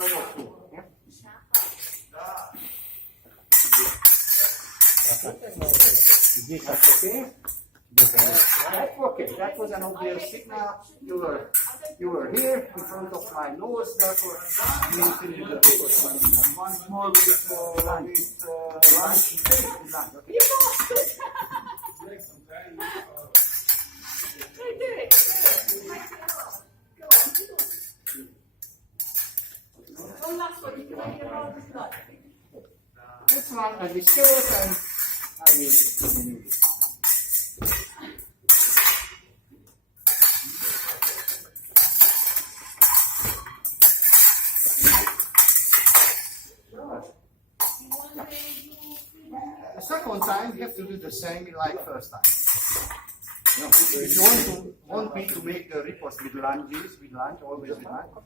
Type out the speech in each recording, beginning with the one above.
Yeah. Okay. Okay, that was an obvious signal. You were here in front of my nose, therefore you finish the paper. Once more with lunch. Okay. This one I will skip and I will continue. The second time you have to do the same like first time. If you want me to make the riposte with lunge, always with lunge,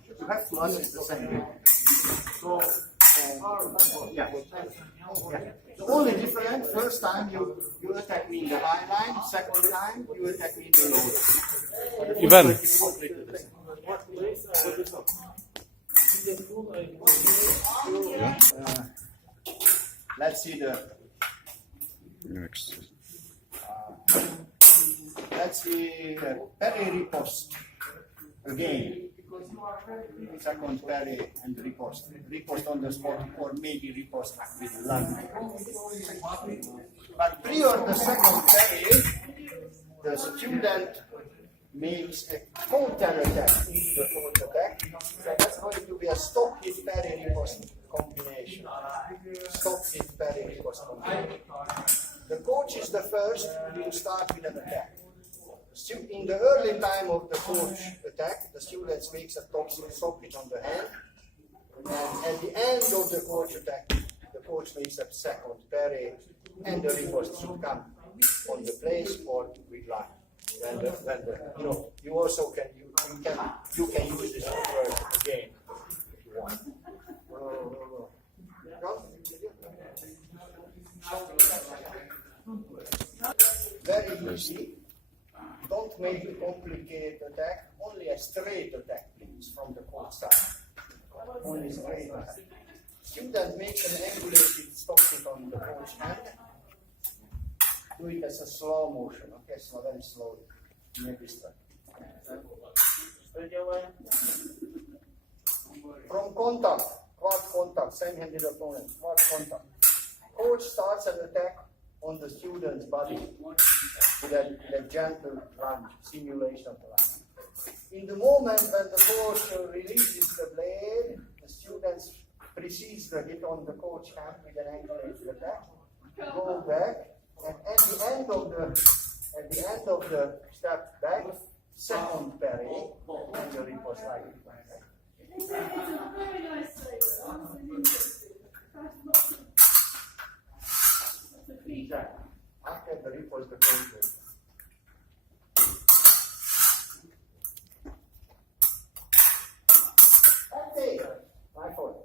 you have to answer the same way. So, yeah. The only difference, first time you attack me in the high line, second time you attack me in the low line. Ivan. Let's see the Next. Let's see parry riposte again. Second parry and riposte. Riposte on the spot or maybe riposte with lunge. But prior the second parry, the student makes a counter attack into the counter attack. So that's going to be a stop hit parry riposte combination. Stop hit parry riposte combination. The coach is the first to start with an attack. In the early time of the coach attack, the student makes a toxic stoppage on the hand. And at the end of the coach attack, the coach makes a second parry, and the riposte should come on the place or with line. You also can use this word again if you want. Very easy. Don't make a complicated attack. Only a straight attack, please, from the court side. Only straight attack. Student makes an angulated stopping on the coach hand. Do it as a slow motion, okay? So very slowly. Maybe start. From contact, quad contact, same-handed opponent, quad contact. Coach starts an attack on the student's body with a gentle lunge, simulation of the lunge. In the moment when the coach releases the blade, the student precedes the hit on the coach hand with an angulated attack, go back, and at the end of the step back, second parry, and the riposte like exactly. After the riposte, the coach. Okay, my fault.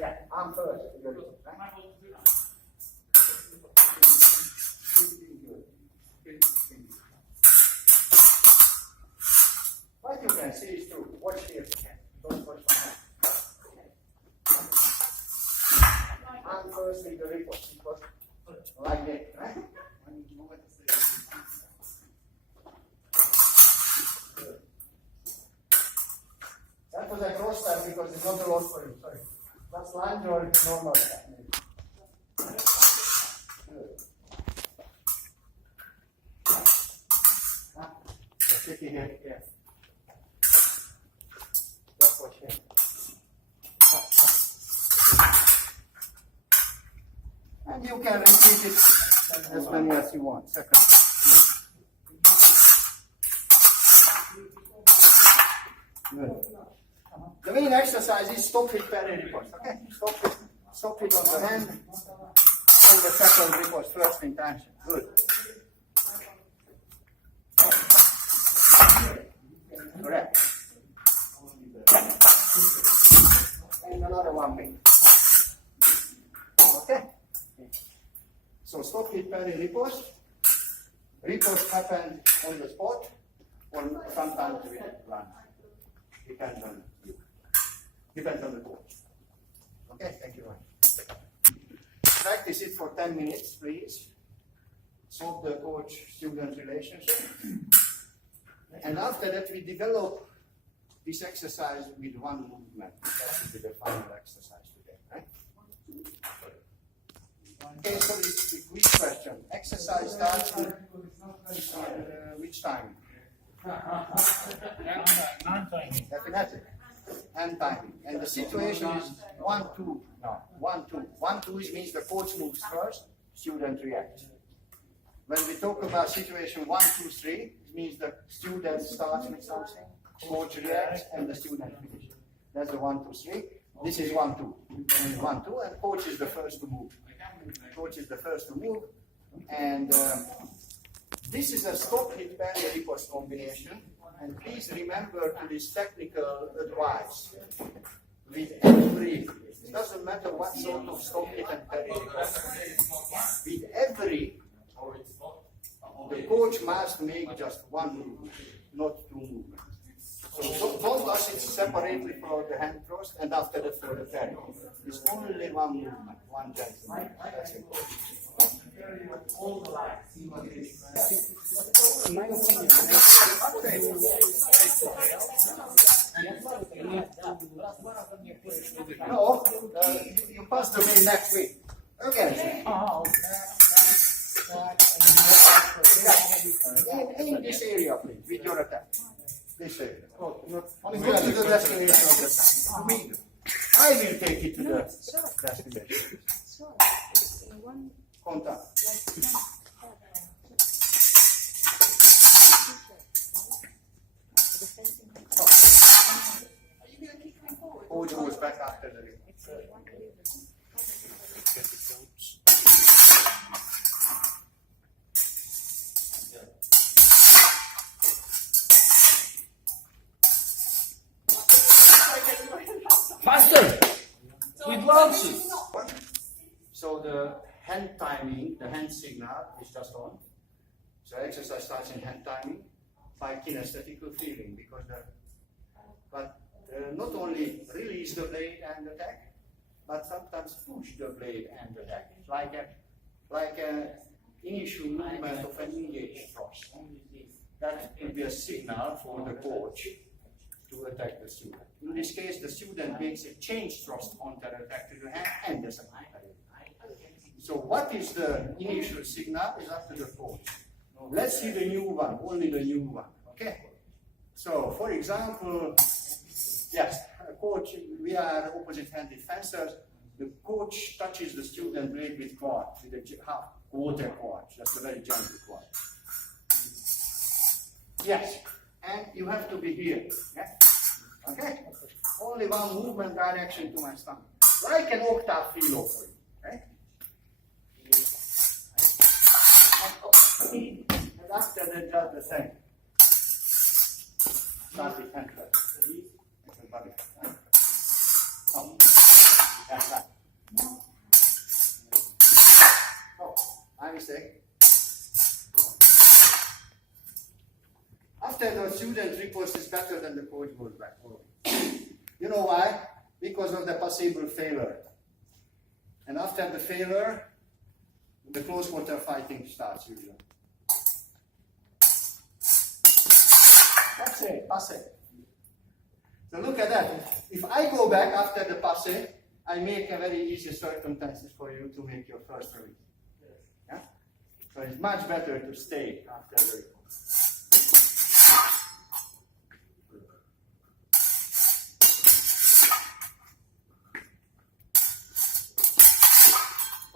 Yeah, I'm first. What you can see is true. Watch here. Don't watch my hand. I'm first with the riposte. Like that, right? That was a cross step because it's not a lot for you. Sorry. That's lunge or normal step. Sit here. Yeah. Just watch here. And you can repeat it as many as you want. Second. Good. The main exercise is stop hit parry riposte. Okay? Stop it on the hand. And the second riposte, first intention. Good. Correct. And another one big. Okay? So stop hit parry riposte. Riposte happened on the spot or sometimes with lunge. Depends on you. Depends on the coach. Okay, thank you. Practice it for 10 minutes, please. Solve the coach-student relationship. And after that, we develop this exercise with one movement. That will be the final exercise today, right? Okay, so it's a quick question. Exercise starts with which time? Definitely. Hand timing. And the situation is 1, 2. No, 1, 2. 1, 2 means the coach moves first, student reacts. When we talk about situation 1, 2, 3, it means the student starts with something, coach reacts, and the student finishes. That's the 1, 2, 3. This is 1, 2. 1, 2, and coach is the first to move. Coach is the first to move, and this is a stop hit parry riposte combination. And please remember to this technical advice. With every, it doesn't matter what sort of stop hit and parry riposte. With every, the coach must make just one move, not two movements. So don't rush it separately for the hand thrust and after that for the parry. It's only one movement, one gentle movement. That's important. In my opinion, No, you pass the way next week. Okay. In this area, please, with your attack. This area. Go to the destination of the time. Me. I will take it to the destination. Contact. Coach goes back after the ring. Master, with bounces. So the hand timing, the hand signal is just on. So exercise starts in hand timing by kinesthetical feeling because not only release the blade and attack, but sometimes push the blade and attack. Like a initial movement of an engaged thrust. That will be a signal for the coach to attack the student. In this case, the student makes a change thrust counter attack to the hand and the second. So what is the initial signal is up to the coach. Let's see the new one, only the new one. Okay? So, for example, yes, coach, we are opposite-handed fencers. The coach touches the student blade with quad, with a half quarter quad, just a very gentle quad. Yes, and you have to be here. Yeah? Okay? Only one movement direction to my stomach. Like an octave filo for you. Okay? And after that, just the same. Start with hand first. Everybody. Up. That's that. Oh, my mistake. After the student riposte is better than the coach goes back forward. You know why? Because of the possible failure. And after the failure, the close quarter fighting starts usually. Passe. So look at that. If I go back after the passe, I make a very easy circumstances for you to make your first release. Yeah? So it's much better to stay after the release.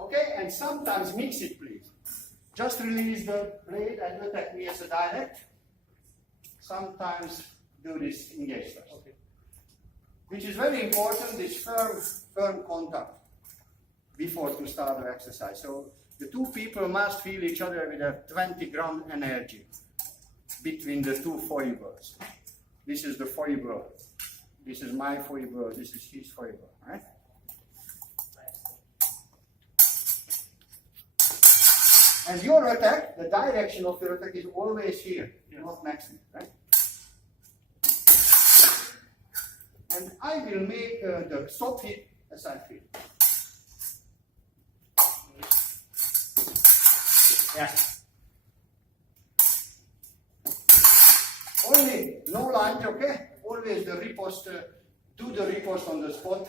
Okay, and sometimes mix it, please. Just release the blade and look at me as a direct. Sometimes do this engage first. Okay. Which is very important, this firm contact before to start the exercise. So the two people must feel each other with a 20-gram energy between the two foibles. This is the foible. This is my foible. This is his foible. Right? And your attack, the direction of your attack is always here, not next to me, right? And I will make the stop hit a side flip. Yeah. Only no lunge, okay? Always the riposte, do the riposte on the spot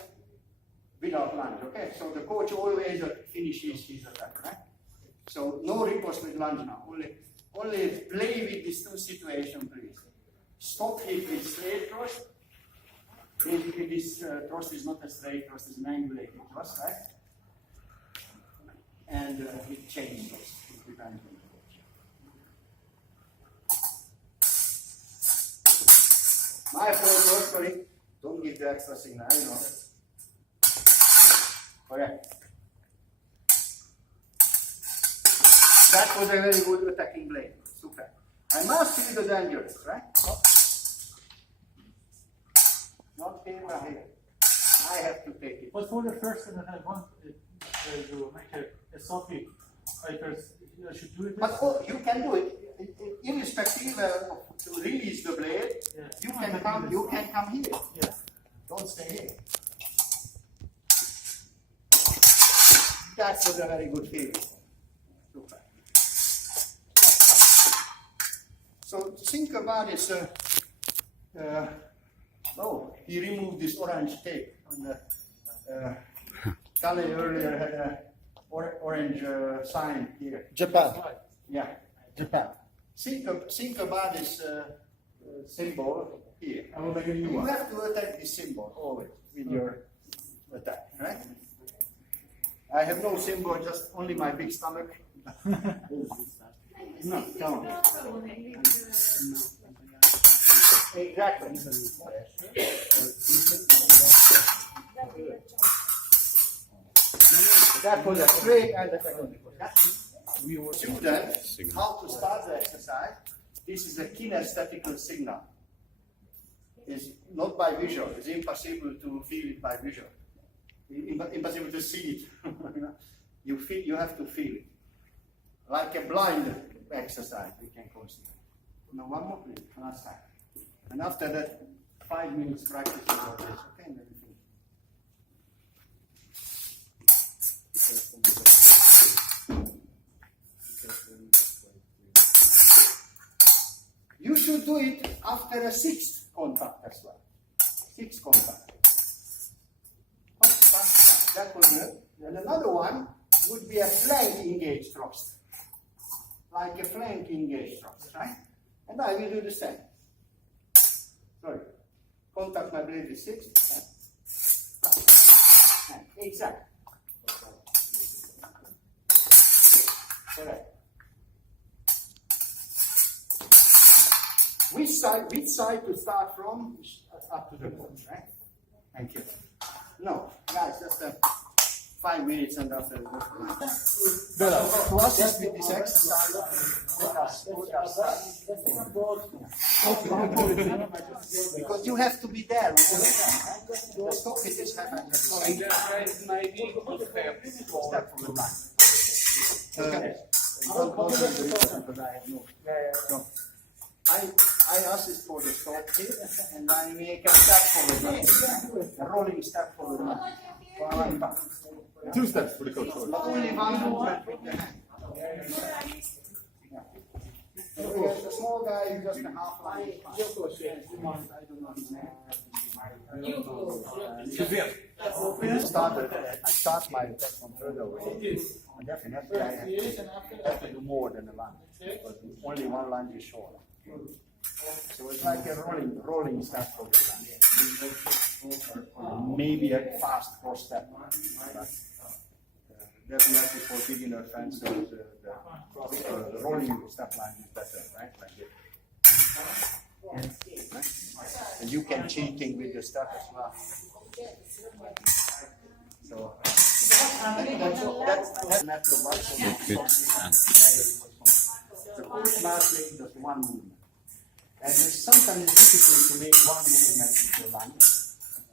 without lunge, okay? So the coach always finishes his attack, right? So no riposte with lunge now. Only play with these two situations, please. Stop hit with straight cross. Basically, this thrust is not a straight thrust, it's an angulated thrust, right? And it changes. It depends on the coach. My approach, sorry, don't give the extra signal, I know. Correct. That was a very good attacking blade. Super. I must see the dangerous, right? Not here, but here. I have to take it. But for the first one that I want to make a softly, I should do it. But oh, you can do it irrespective to release the blade. Yeah. You can come. You can come here. Yeah. Don't stay here. That was a very good feeling. Super. So think about this. Oh, he removed this orange tape on the. Kalle earlier had a orange sign here. Japan. Yeah, Japan. think about this symbol here. I will make a new You one. have to attack this symbol always with your attack, right? I have no symbol, just only my big stomach. No, come on. Exactly. That was a straight and a technical. We will student how to start the exercise. This is a kinestatical signal. It's not by visual. It's impossible to feel it by visual. Impossible to see it. You have to feel it. Like a blind exercise, we can consider. Now one more please, last time. And after that, 5 minutes practicing all this. Okay, and then we finish. You should do it after a sixth contact as well. Sixth contact. That was good. And another one would be a flank engaged thrust. Like a flank engaged thrust, right? And I will do the same. Sorry. Contact my blade with sixth. And exact. Correct. Which side to start from? Up to the coach, right? Thank you. No, guys, just 5 minutes and after the to assist with this exercise, let us because you have to be there. The stop it is happening. Step from the line. Because I have no. No. I assist for the stop hit and I make a step forward, a rolling step forward. For a long time. 2 steps for the coach. But only one movement with the hand. Yeah. The small guy is just a half line. I don't know his name. I start my attack from further away. And definitely I have to do more than a lunge. Because only one lunge is short. So it's like a rolling step for the lunge. Or maybe a fast cross step. But, definitely for beginner fans, the rolling step line is better, right? Like it. Right? And you can cheating with the step as well. So that's matter of the coach mastering just one movement. And it's sometimes difficult to make one movement with the lunge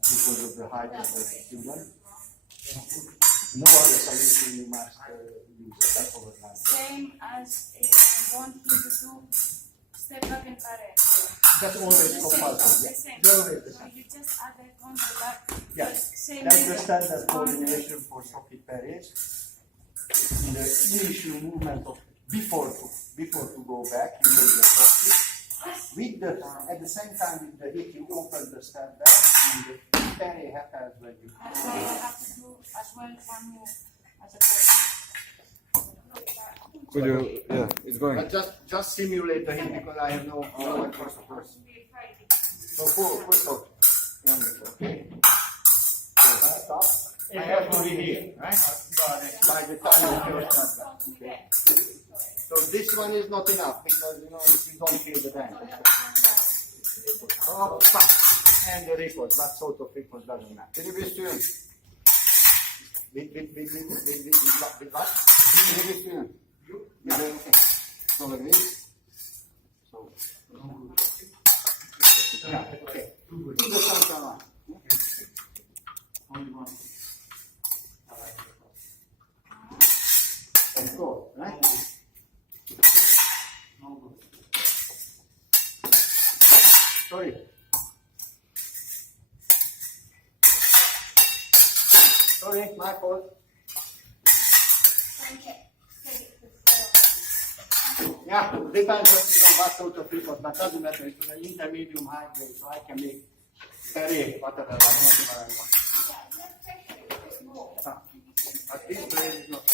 because of the height of the student. No other solution, you must use step over lunge. Same as if I want you to do step up in parent. That's always compulsory. The same. Yeah. It's always the So same. you just add the controller. Yes. Same That's the rhythm. standard coordination for socket parries. In the initial movement of before to go back, you make the socket. With the at the same time with the hit, you open the step back, and the parry happens when you. That's why I have to do as well one move as a coach. Could you? Yeah, it's going. But just simulate the hit because I have no first. So full stop. Okay. Stop. I have to be here, right? By the time you start back. Okay. So this one is not enough because you don't feel the damage. Oh, stop. And the report, that sort of report doesn't matter. Can you be student? With what? Can you be student? Yeah, okay. So like this. So, yeah, okay. Do the counter one. Only one. And go, right? No good. Sorry. Sorry, my fault. Yeah, depends on what sort of report, but doesn't matter. It's an intermediate high grade, so I can make very whatever I want. But this grade is not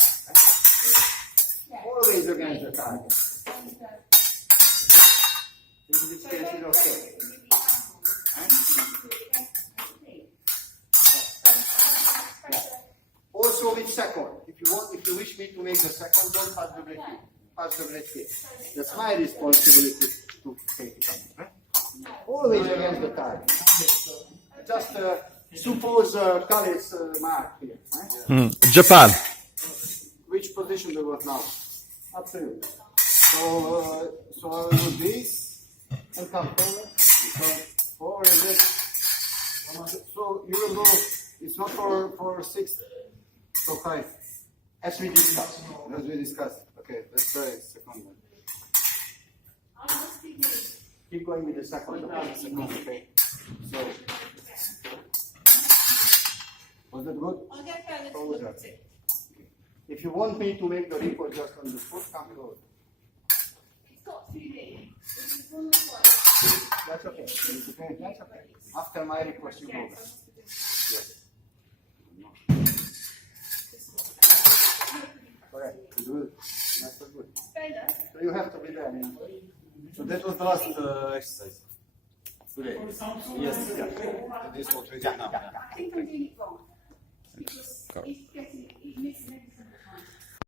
right? Always against the target. In this case, it's okay. Right? Also with second, if you wish me to make the second, don't pass the break. Pass the break here. That's my responsibility to take it up. Right? Always against the target. Just suppose Khalid's mark here. Right? Japan. Which position do we want now? Up to you. So I will do this and come forward. So forward and this. So you will go. It's not for 6. So 5. As we discussed. Okay, let's try second one. Keep going with the second. Okay. So was that good? Closer. If you want me to make the report just on the foot, come close. That's okay. That's okay. After my report, you go back. Yes. Correct. Good. That's good. So you have to be there. Yeah. So that was the last exercise. Today. Some Yes. Yeah. This is what we do now. I think I'm doing it wrong. Because if